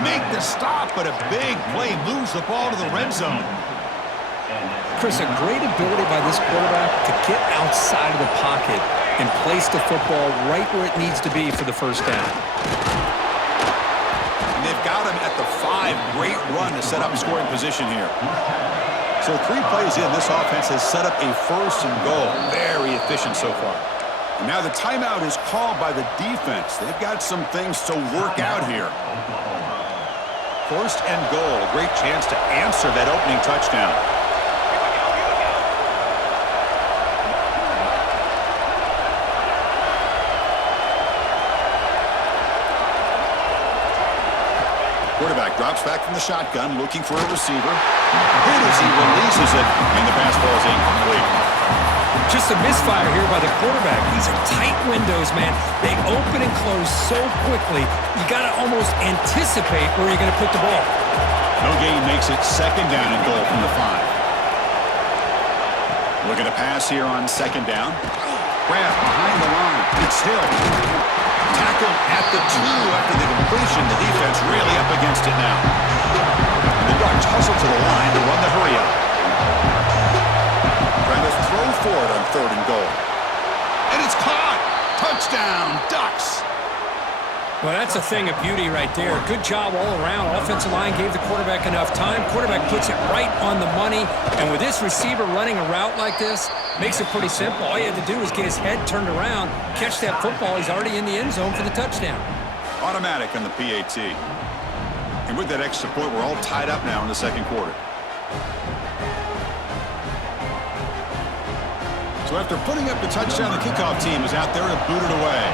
They make the stop, but a big play moves the ball to the red zone. Chris, a great ability by this quarterback to get outside of the pocket and place the football right where it needs to be for the first down. And they've got him at the 5. Great run to set up scoring position here. So 3 plays in, this offense has set up a 1st and goal. Very efficient so far. And now the timeout is called by the defense. They've got some things to work out here. 1st and goal. A great chance to answer that opening touchdown. Quarterback drops back from the shotgun, looking for a receiver. Hit as he releases it, and the pass ball is incomplete. Just a misfire here by the quarterback. These are tight windows, man. They open and close so quickly, you got to almost anticipate where you're going to put the ball. No gain makes it 2nd down and goal from the 5. Looking to pass here on 2nd down. Grab behind the line. It's Hill. Tackled at the 2 after the completion. The defense really up against it now. And the Ducks hustle to the line to run the hurry up. Trying to throw for it on 3rd and goal. And it's caught. Touchdown, Ducks. Well, that's a thing of beauty right there. Good job all around. Offensive line gave the quarterback enough time. Quarterback puts it right on the money. And with this receiver running a route like this, makes it pretty simple. All you had to do is get his head turned around, catch that football. He's already in the end zone for the touchdown. Automatic on the PAT. And with that extra point, we're all tied up now in the 2nd quarter. So after putting up the touchdown, the kickoff team is out there to boot it away.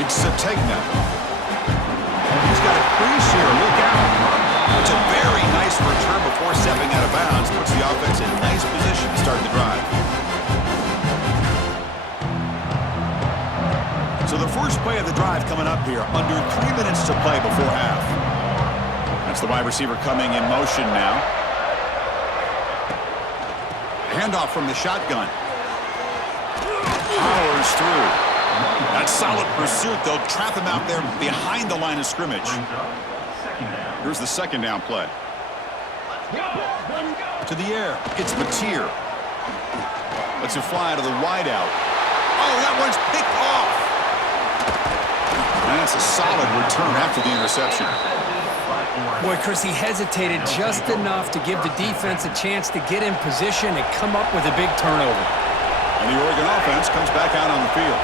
It's Sategna. He's got a crease here. Look out. It's a very nice return before stepping out of bounds. Puts the offense in nice position to start the drive. So the first play of the drive coming up here. Under 3 minutes to play before half. That's the wide receiver coming in motion now. Handoff from the shotgun. Powers through. That's solid pursuit. They'll trap him out there behind the line of scrimmage. Here's the 2nd down play. To the air. It's Mateer. Lets it fly to the wideout. Oh, that one's picked off. And that's a solid return after the interception. Boy, Chris, he hesitated just enough to give the defense a chance to get in position and come up with a big turnover. And the Oregon offense comes back out on the field.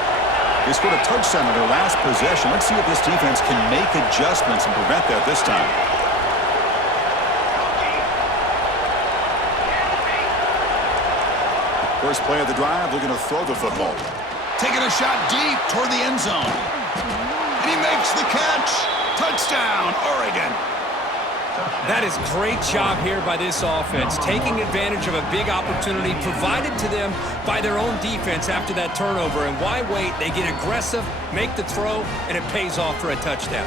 They scored a touchdown in their last possession. Let's see if this defense can make adjustments and prevent that this time. First play of the drive, looking to throw the football. Taking a shot deep toward the end zone. And he makes the catch. Touchdown, Oregon. That is great job here by this offense, taking advantage of a big opportunity provided to them by their own defense after that turnover. And why wait? They get aggressive, make the throw, and it pays off for a touchdown.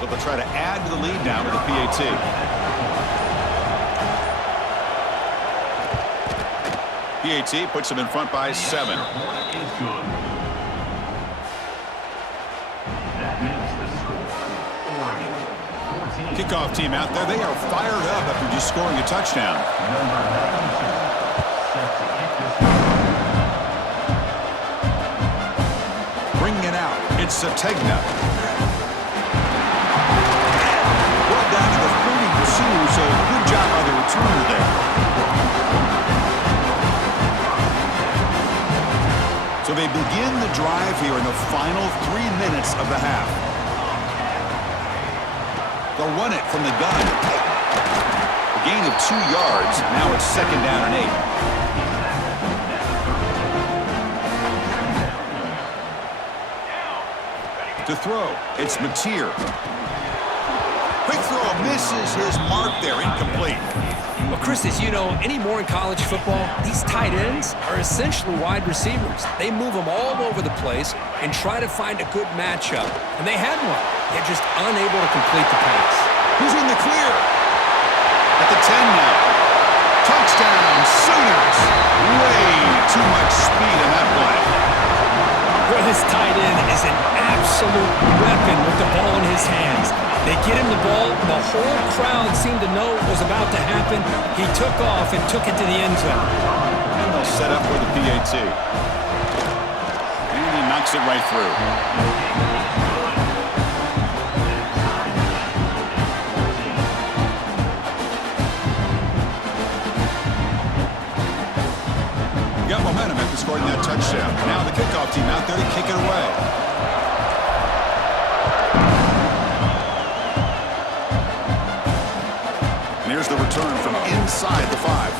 So they'll try to add to the lead now with the PAT. PAT puts them in front by 7. Kickoff team out there. They are fired up after just scoring a touchdown. Bringing it out. It's Sategna. Brought down to the 32, so good job by the returner there. So they begin the drive here in the final 3 minutes of the half. They'll run it from the gun. A gain of 2 yards. Now it's 2nd down and 8. To throw, it's Mateer. Quick throw, misses his mark there, incomplete. Well, Chris, as you know, anymore in college football, these tight ends are essentially wide receivers. They move them all over the place and try to find a good matchup. And they had one. They're just unable to complete the pass. He's in the clear. At the 10 now. Touchdown, Sooners. Way too much speed in that play. Well, this tight end is an absolute weapon with the ball in his hands. They get him the ball. The whole crowd seemed to know what was about to happen. He took off and took it to the end zone. And they'll set up for the PAT. And he knocks it right through. Got momentum after scoring that touchdown. Now the kickoff team out there to kick it away. And here's the return from inside the 5.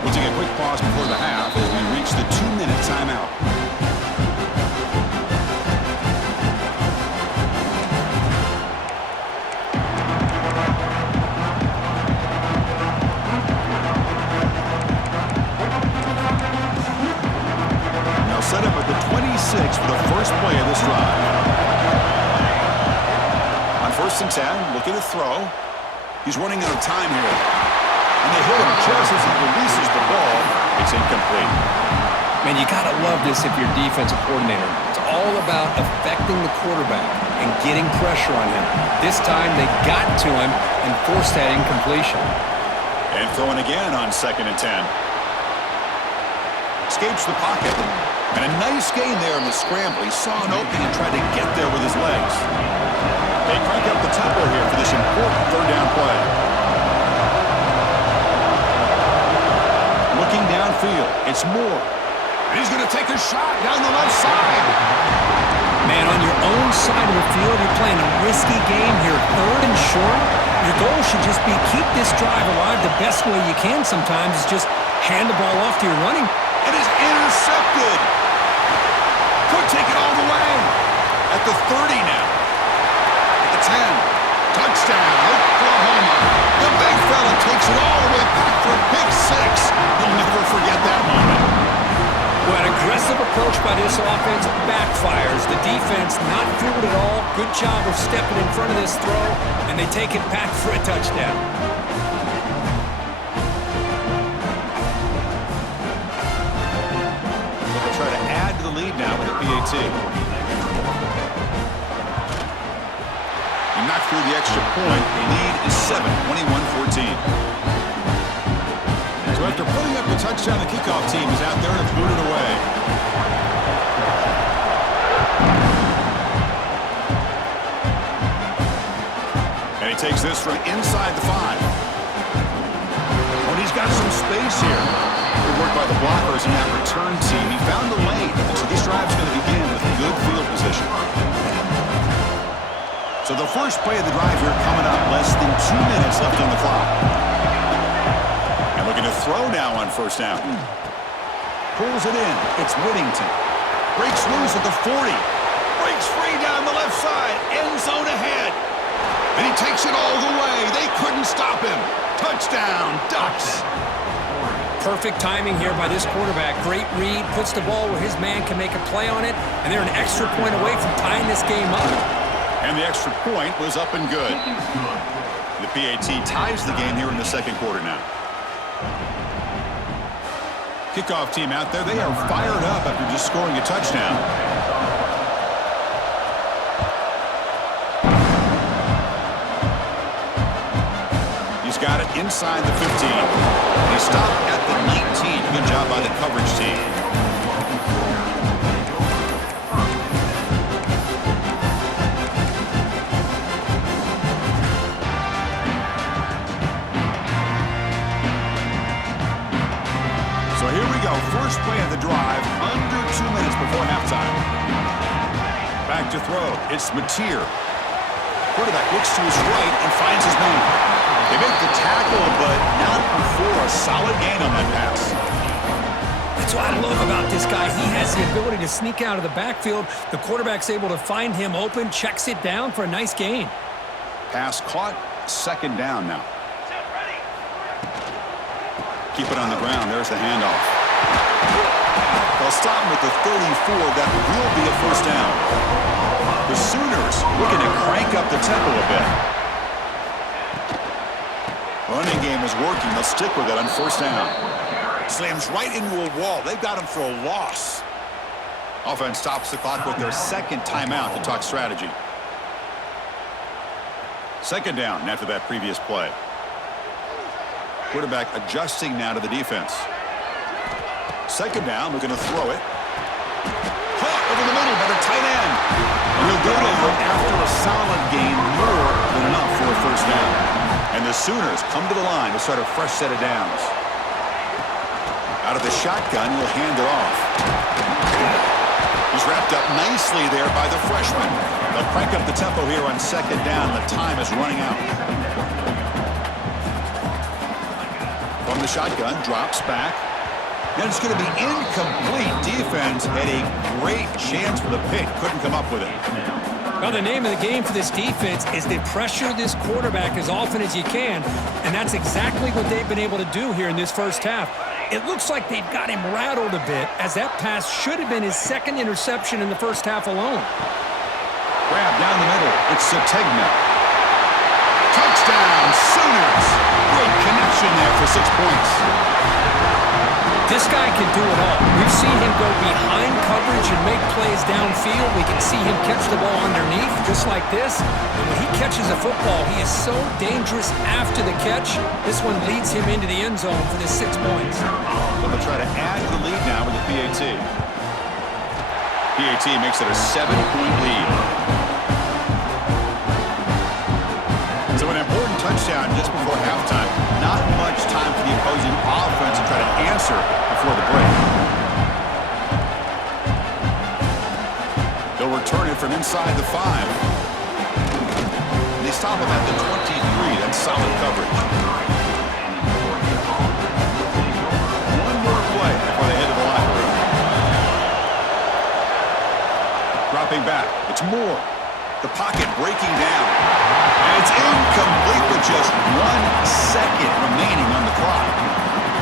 We'll take a quick pause before the half as we reach the 2-minute timeout. Set up at the 26 for the first play of this drive. On 1st and 10, looking to throw. He's running out of time here. And they hit him just as he releases the ball. It's incomplete. Man, you got to love this if you're defensive coordinator. It's all about affecting the quarterback and getting pressure on him. This time they got to him and forced that incompletion. And throwing again on 2nd and 10. Escapes the pocket. And a nice gain there in the scramble. He saw an opening and tried to get there with his legs. They crank up the tempo here for this important 3rd down play. Looking downfield, it's Moore. And he's going to take a shot down the left side. Man, on your own side of the field, you're playing a risky game here. 3rd and short. Your goal should just be keep this drive alive the best way you can sometimes is just hand the ball off to your running. It is intercepted. Could take it all the way. At the 30 now. At the 10. Touchdown, Oklahoma. The big fella takes it all the way back for a pick 6. He'll never forget that moment. Well, an aggressive approach by this offense backfires. The defense not fooled at all. Good job of stepping in front of this throw, and they take it back for a touchdown. Try to add to the lead now with the PAT. He knocked through the extra point. The lead is 7, 21-14. So after putting up the touchdown, the kickoff team is out there to boot it away. And he takes this from inside the 5. When he's got some space here. Good work by the blockers in that return team. He found the lane, and so this drive's going to begin with good field position. So the first play of the drive here coming up, less than 2 minutes left on the clock. And looking to throw now on 1st down. Pulls it in. It's Whittington. Breaks loose at the 40. Breaks free down the left side. End zone ahead. And he takes it all the way. They couldn't stop him. Touchdown, Ducks. Perfect timing here by this quarterback. Great read, puts the ball where his man can make a play on it, and they're an extra point away from tying this game up. And the extra point was up and good. The PAT ties the game here in the 2nd quarter now. Kickoff team out there, they are fired up after just scoring a touchdown. He's got it inside the 15. He stopped at the 19. Good job by the coverage team. So here we go. First play of the drive, under 2 minutes before halftime. Back to throw. It's Mateer. Quarterback looks to his right and finds his man. They make the tackle, but not before a solid gain on that pass. That's what I love about this guy. He has the ability to sneak out of the backfield. The quarterback's able to find him open, checks it down for a nice gain. Pass caught, 2nd down now. Keep it on the ground. There's the handoff. They'll stop him at the 34. That will be a 1st down. The Sooners looking to crank up the tempo a bit. Running game is working. They'll stick with it on first down. Slams right into a wall. They've got him for a loss. Offense stops the clock with their second timeout to talk strategy. Second down after that previous play. Quarterback adjusting now to the defense. Second down, we're going to throw it. Caught over the middle by the tight end. And he'll go to it after a solid gain, more than enough for a first down. And the Sooners come to the line to start a fresh set of downs. Out of the shotgun, he'll hand it off. He's wrapped up nicely there by the freshman. They'll crank up the tempo here on second down. The time is running out. From the shotgun, drops back. And it's going to be incomplete. Defense had a great chance for the pick. Couldn't come up with it. Well, the name of the game for this defense is to pressure this quarterback as often as you can, and that's exactly what they've been able to do here in this first half. It looks like they've got him rattled a bit, as that pass should have been his second interception in the first half alone. Grab down the middle. It's Sategna. Touchdown, Sooners. Great connection there for 6 points. This guy can do it all. We've seen him go behind coverage and make plays downfield. We can see him catch the ball underneath, just like this. And when he catches a football, he is so dangerous after the catch. This one leads him into the end zone for the 6 points. So they'll try to add to the lead now with the PAT. PAT makes it a 7-point lead. So an important touchdown just before halftime. Not much time for the opposing offense to try to answer before the break. They'll return it from inside the 5. And they stop him at the 23. That's solid coverage. One more play before they head to the locker room. Dropping back. It's Moore. The pocket breaking down. And it's incomplete with just 1 second remaining on the clock.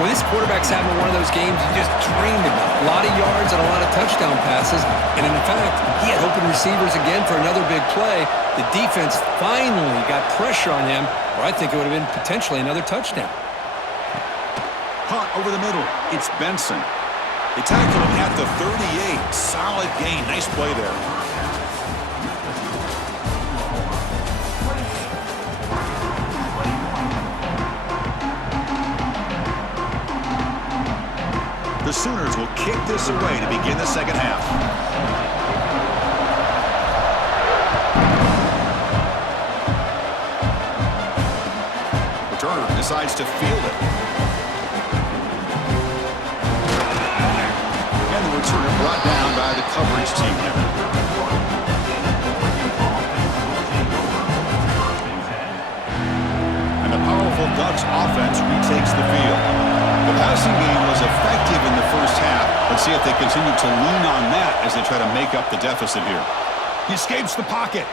Well, this quarterback's having one of those games you just dreamed about. A lot of yards and a lot of touchdown passes. And in fact, he had open receivers again for another big play. The defense finally got pressure on him, or I think it would have been potentially another touchdown. Caught over the middle. It's Benson. They tackle him at the 38. Solid gain. Nice play there. The Sooners will kick this away to begin the second half. Returner decides to field it. And the returner brought down by the coverage team there. And the powerful Ducks offense retakes the field. The passing game was effective in the first half. Let's see if they continue to lean on that as they try to make up the deficit here. He escapes the pocket.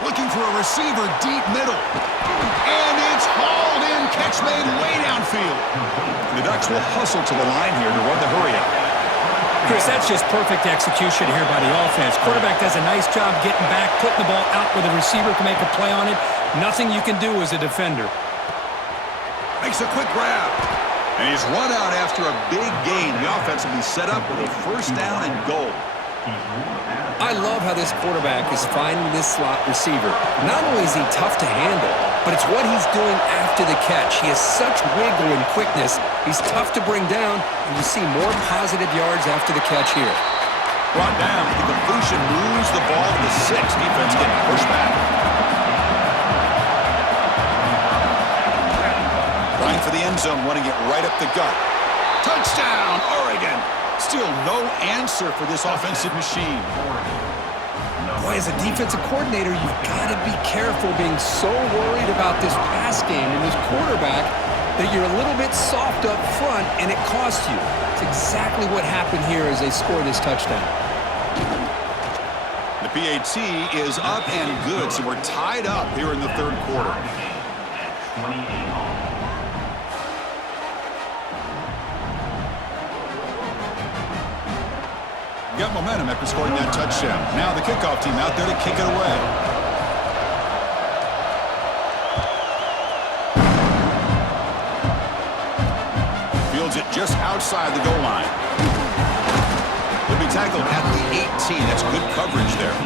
Looking for a receiver deep middle. And it's hauled in. Catch made way downfield. The Ducks will hustle to the line here to run the hurry up. Chris, that's just perfect execution here by the offense. Quarterback does a nice job getting back, putting the ball out where the receiver can make a play on it. Nothing you can do as a defender. Makes a quick grab. And he's run out after a big gain. The offense will be set up with a first down and goal. I love how this quarterback is finding this slot receiver. Not only is he tough to handle, but it's what he's doing after the catch. He has such wiggle and quickness. He's tough to bring down, and you see more positive yards after the catch here. Brought down. The completion moves the ball to the 6. Defense getting pushed back. Trying for the end zone, running it right up the gut. Touchdown, Oregon! Still no answer for this offensive machine. Boy, as a defensive coordinator, you've got to be careful being so worried about this pass game and this quarterback that you're a little bit soft up front and it costs you. It's exactly what happened here as they score this touchdown. The PAT is up and good, so we're tied up here in the third quarter. Got momentum after scoring that touchdown. Now the kickoff team out there to kick it away. Fields it just outside the goal line. He'll be tackled at the 18. That's good coverage there.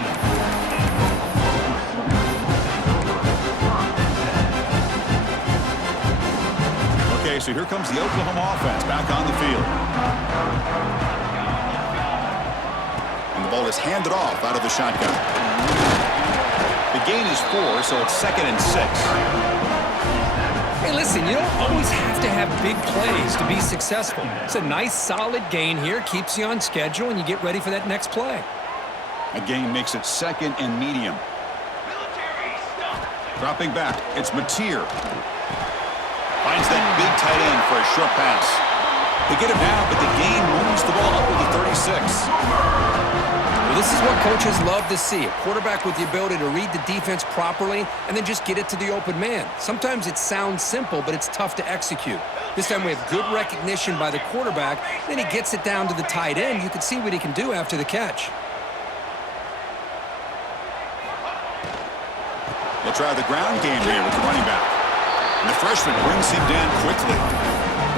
Okay, so here comes the Oklahoma offense back on the field. And the ball is handed off out of the shotgun. The gain is 4, so it's 2nd and 6. Hey, listen, you don't always have to have big plays to be successful. It's a nice, solid gain here, keeps you on schedule, and you get ready for that next play. A gain makes it 2nd and medium. Dropping back, it's Mateer. Finds that big tight end for a short pass. They get him down, but the gain moves the ball up to the 36. Well, this is what coaches love to see. A quarterback with the ability to read the defense properly and then just get it to the open man. Sometimes it sounds simple, but it's tough to execute. This time we have good recognition by the quarterback. Then he gets it down to the tight end. You can see what he can do after the catch. They'll try the ground game here with the running back. And the freshman brings him down quickly.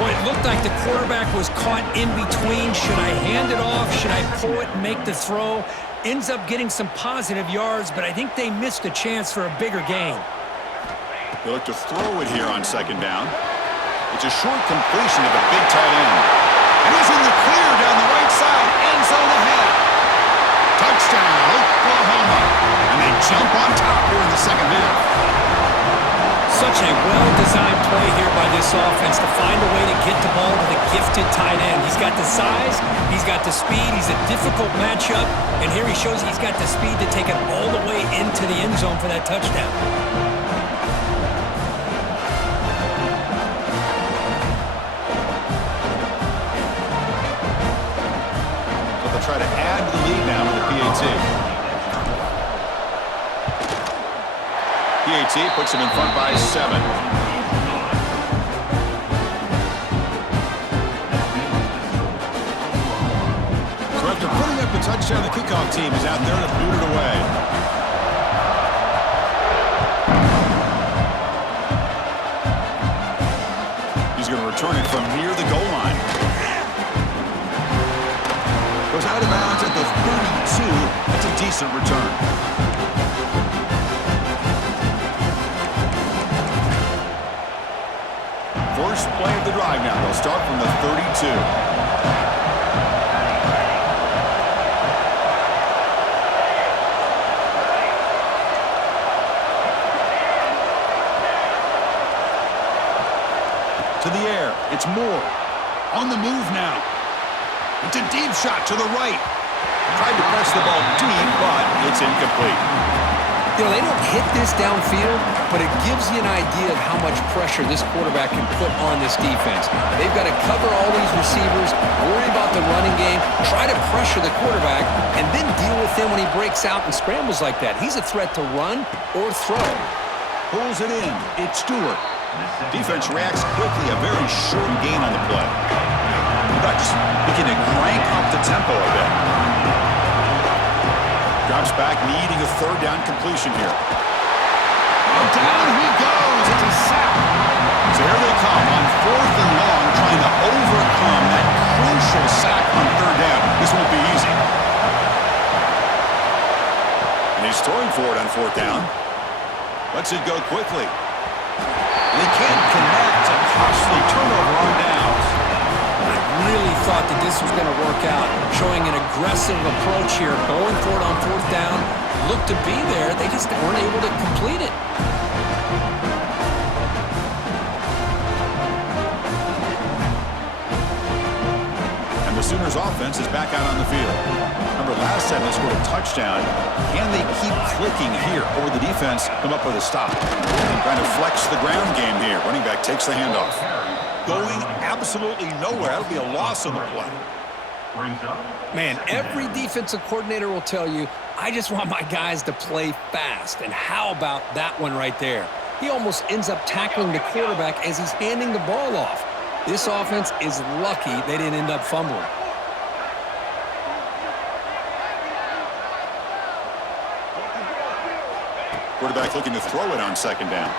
Boy, it looked like the quarterback was caught in between. Should I hand it off? Should I pull it and make the throw? Ends up getting some positive yards, but I think they missed a chance for a bigger gain. They look to throw it here on 2nd down. It's a short completion of the big tight end. And he's in the clear down the right side. End zone ahead. Touchdown, Oklahoma. And they jump on top here in the second half. Such a well-designed play here by this offense to find a way to get the ball to the gifted tight end. He's got the size, he's got the speed, he's a difficult matchup, and here he shows he's got the speed to take it all the way into the end zone for that touchdown. So they'll try to add to the lead now with the PAT. PAT puts him in front by 7. So after putting up the touchdown, the kickoff team is out there to boot it away. He's going to return it from near the goal line. Goes out of bounds at the 32. That's a decent return. First play of the drive now. They'll start from the 32. To the air. It's Moore. On the move now. It's a deep shot to the right. Tried to press the ball deep, but it's incomplete. You know, they don't hit this downfield, but it gives you an idea of how much pressure this quarterback can put on this defense. They've got to cover all these receivers, worry about the running game, try to pressure the quarterback, and then deal with him when he breaks out and scrambles like that. He's a threat to run or throw. Pulls it in. It's Stewart. Defense reacts quickly. A very short gain on the play. Ducks looking to crank up the tempo a bit. Drops back, needing a 3rd down completion here. And down he goes. It's a sack. So here they come on 4th and long, trying to overcome that crucial sack on 3rd down. This won't be easy. And he's throwing for it on 4th down. Lets it go quickly. And they can't connect. A costly turnover on downs. I really thought that this was going to work out, showing an aggressive approach here, going for it on 4th down. Looked to be there. They just weren't able to complete it. And the Sooners offense is back out on the field. Remember, last time they scored a touchdown. Can they keep clicking here, or will the defense come up with a stop? Trying to flex the ground game here. Running back takes the handoff. Going absolutely nowhere. That'll be a loss on the play. Man, every defensive coordinator will tell you, I just want my guys to play fast. And how about that one right there? He almost ends up tackling the quarterback as he's handing the ball off. This offense is lucky they didn't end up fumbling. Quarterback looking to throw it on second down.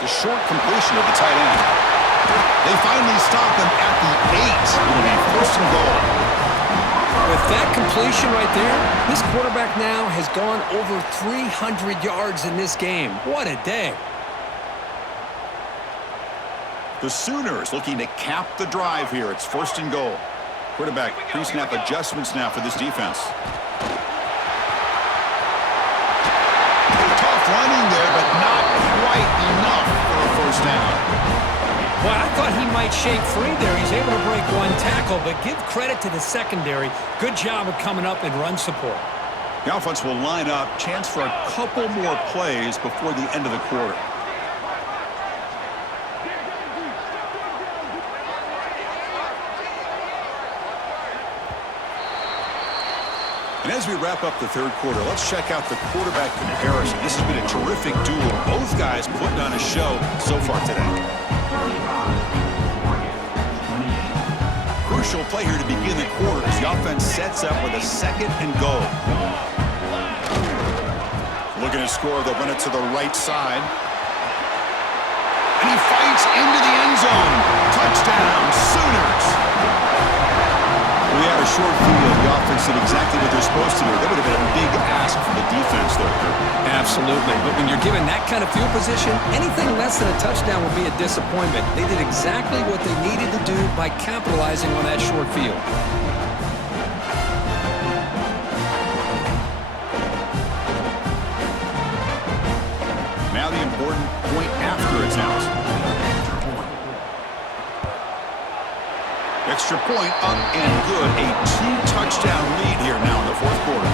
It's a short completion of the tight end. They finally stop him at the 8. It'll be first and goal. With that completion right there, this quarterback now has gone over 300 yards in this game. What a day. The Sooners looking to cap the drive here. It's first and goal. Quarterback pre-snap adjustments now for this defense. Tough running there, but not quite enough for a first down. Well, I thought he might shake free there. He's able to break one tackle, but give credit to the secondary. Good job of coming up and run support. The offense will line up. Chance for a couple more plays before the end of the quarter. And as we wrap up the third quarter, let's check out the quarterback comparison. This has been a terrific duel. Both guys putting on a show so far today. Crucial play here to begin the quarter as the offense sets up with a second and goal. Looking to score, they'll run it to the right side. And he fights into the end zone. Touchdown, Sooners. We had a short field. The offense did exactly what they're supposed to do. That would have been a big ask for the defense there. Absolutely. But when you're given that kind of field position, anything less than a touchdown would be a disappointment. They did exactly what they needed to do by capitalizing on that short field. Now the important point after it's out. Extra point up and good. A 2-touchdown lead here now in the fourth quarter.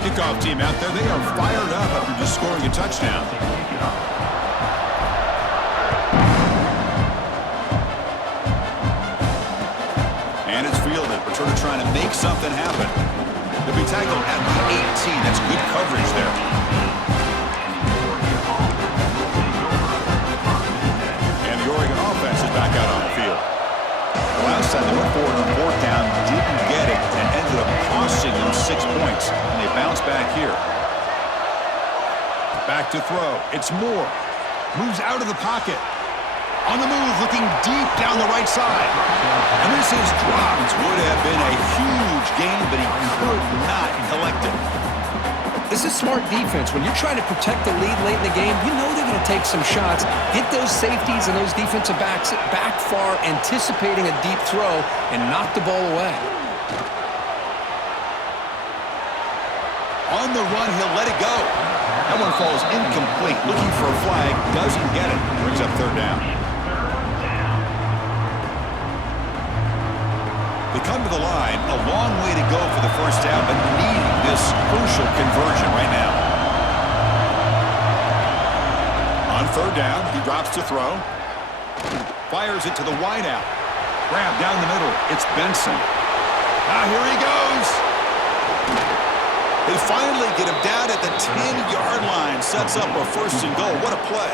Kickoff team out there. They are fired up after just scoring a touchdown. And it's fielded. Returner trying to make something happen. He'll be tackled at the 18. That's good coverage there. And the Oregon offense is back out on the field. The last time they went forward on fourth down, didn't get it, and ended up costing them 6 points. And they bounce back here. Back to throw. It's Moore. Moves out of the pocket. On the move, looking deep down the right side. And this is dropped. Would have been a huge gain, but he could not collect it. This is smart defense. When you're trying to protect the lead late in the game, you know they're going to take some shots, get those safeties and those defensive backs back far, anticipating a deep throw, and knock the ball away. On the run, he'll let it go. That one falls incomplete. Looking for a flag, doesn't get it. Brings up third down. They come to the line, a long way to go for the first down, but needing this crucial conversion right now. On third down, he drops to throw. Fires it to the wideout. Grab down the middle. It's Benson. Now here he goes. They finally get him down at the 10-yard line. Sets up a first and goal. What a play.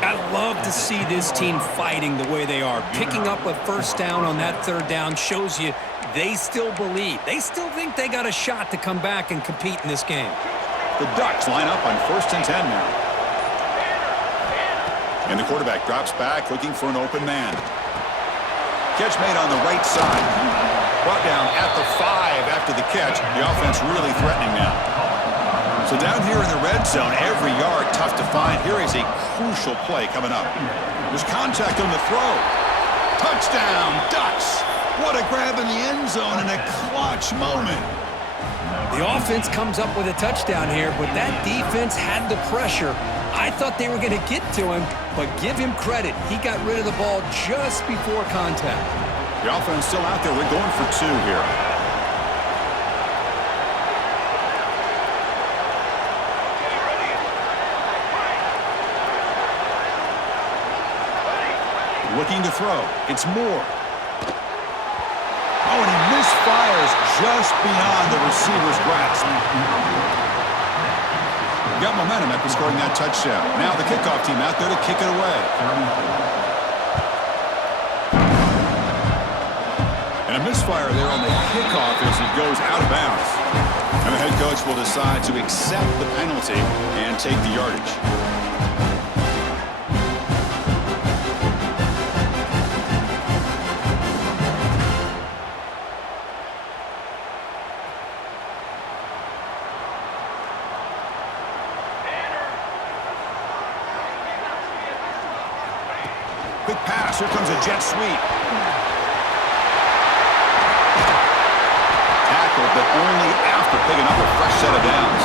I love to see this team fighting the way they are. Picking up a first down on that third down shows you they still believe. They still think they got a shot to come back and compete in this game. The Ducks line up on first and 10 now. And the quarterback drops back looking for an open man. Catch made on the right side. Brought down at the 5 after the catch. The offense really threatening now. So down here in the red zone, every yard tough to find. Here is a crucial play coming up. There's contact on the throw. Touchdown, Ducks. What a grab in the end zone in a clutch moment. The offense comes up with a touchdown here, but that defense had the pressure. I thought they were going to get to him, but give him credit. He got rid of the ball just before contact. The offense still out there. They're going for 2 here. Looking to throw. It's Moore. Oh, and he misfires just beyond the receiver's grasp. Got momentum after scoring that touchdown. Now the kickoff team out there to kick it away. A misfire there on the kickoff as it goes out of bounds. And the head coach will decide to accept the penalty and take the yardage. Quick pass. Here comes a jet sweep. Tackled, but only after picking up a fresh set of downs.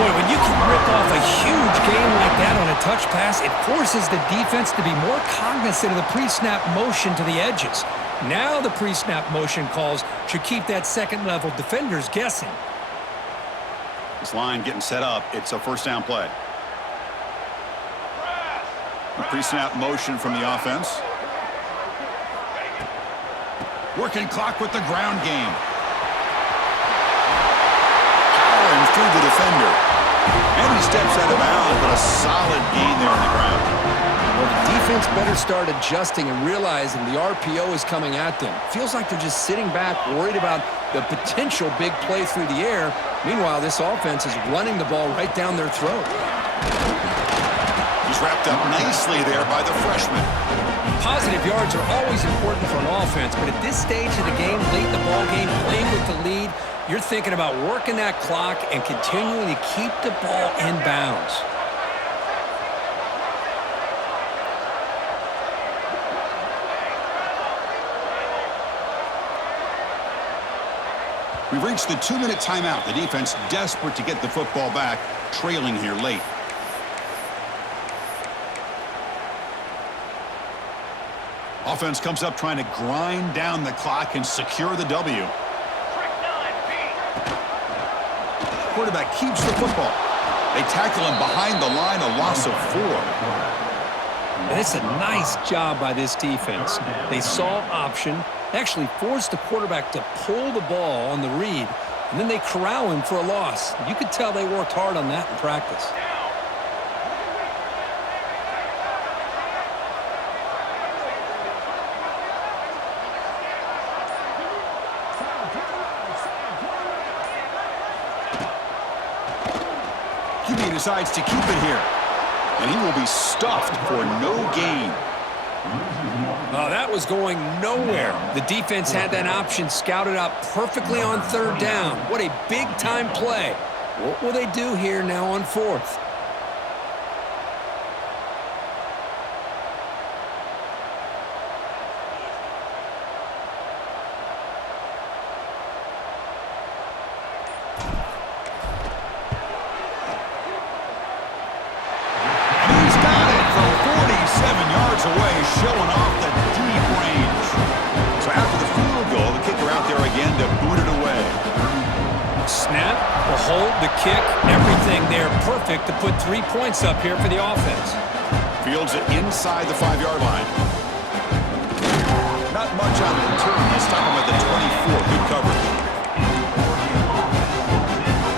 Boy, when you can rip off a huge gain like that on a touch pass, it forces the defense to be more cognizant of the pre-snap motion to the edges. Now the pre-snap motion calls should keep that second-level defenders guessing. This line getting set up. It's a first down play. Pre-snap motion from the offense. Working clock with the ground game. Powering through the defender. And he steps out of bounds, but a solid gain there on the ground. Well, the defense better start adjusting and realizing the RPO is coming at them. Feels like they're just sitting back, worried about the potential big play through the air. Meanwhile, this offense is running the ball right down their throat. He's wrapped up nicely there by the freshman. Positive yards are always important for an offense, but at this stage of the game, late in the ball game, playing with the lead, you're thinking about working that clock and continuing to keep the ball in bounds. We've reached the 2-minute timeout. The defense desperate to get the football back, trailing here late. Offense comes up trying to grind down the clock and secure the W. Quarterback keeps the football. They tackle him behind the line, a loss of 4. And it's a nice job by this defense. They saw option, actually forced the quarterback to pull the ball on the read, and then they corral him for a loss. You could tell they worked hard on that in practice. QB decides to keep it here, and he will be stuffed for no gain. Oh, that was going nowhere. The defense had that option scouted out perfectly on third down. What a big-time play. What will they do here now on fourth? Away, showing off the deep range. So after the field goal, the kicker out there again to boot it away. Snap, the hold, the kick, everything there perfect to put 3 points up here for the offense. Fields it inside the 5-yard line. Not much on the return. He's stuck him at the 24. Good coverage.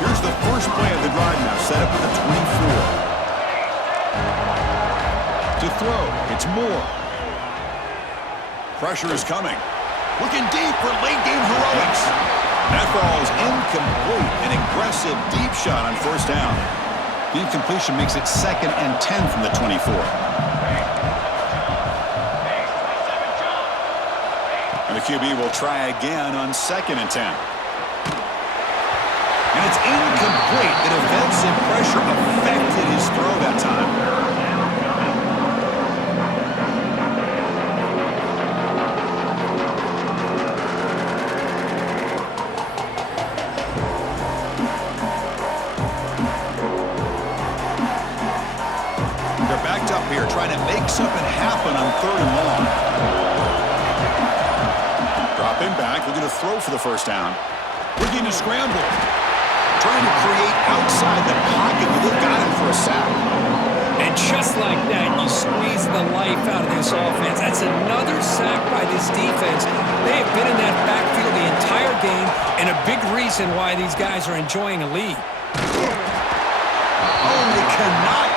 Here's the first play of the drive now, set up at the 24. To throw, it's Moore. Pressure is coming. Looking deep for late game heroics. That ball is incomplete. An aggressive deep shot on first down. The incompletion makes it 2nd and 10 from the 24. And the QB will try again on 2nd and 10. And it's incomplete. The defensive pressure affected his throw that time. Here trying to make something happen on 3rd and long. Drop him back, looking to throw for the first down. Looking to scramble. Trying to create outside the pocket, but they've got him for a sack. And just like that, you squeeze the life out of this offense. That's another sack by this defense. They have been in that backfield the entire game, and a big reason why these guys are enjoying a lead. Oh, they cannot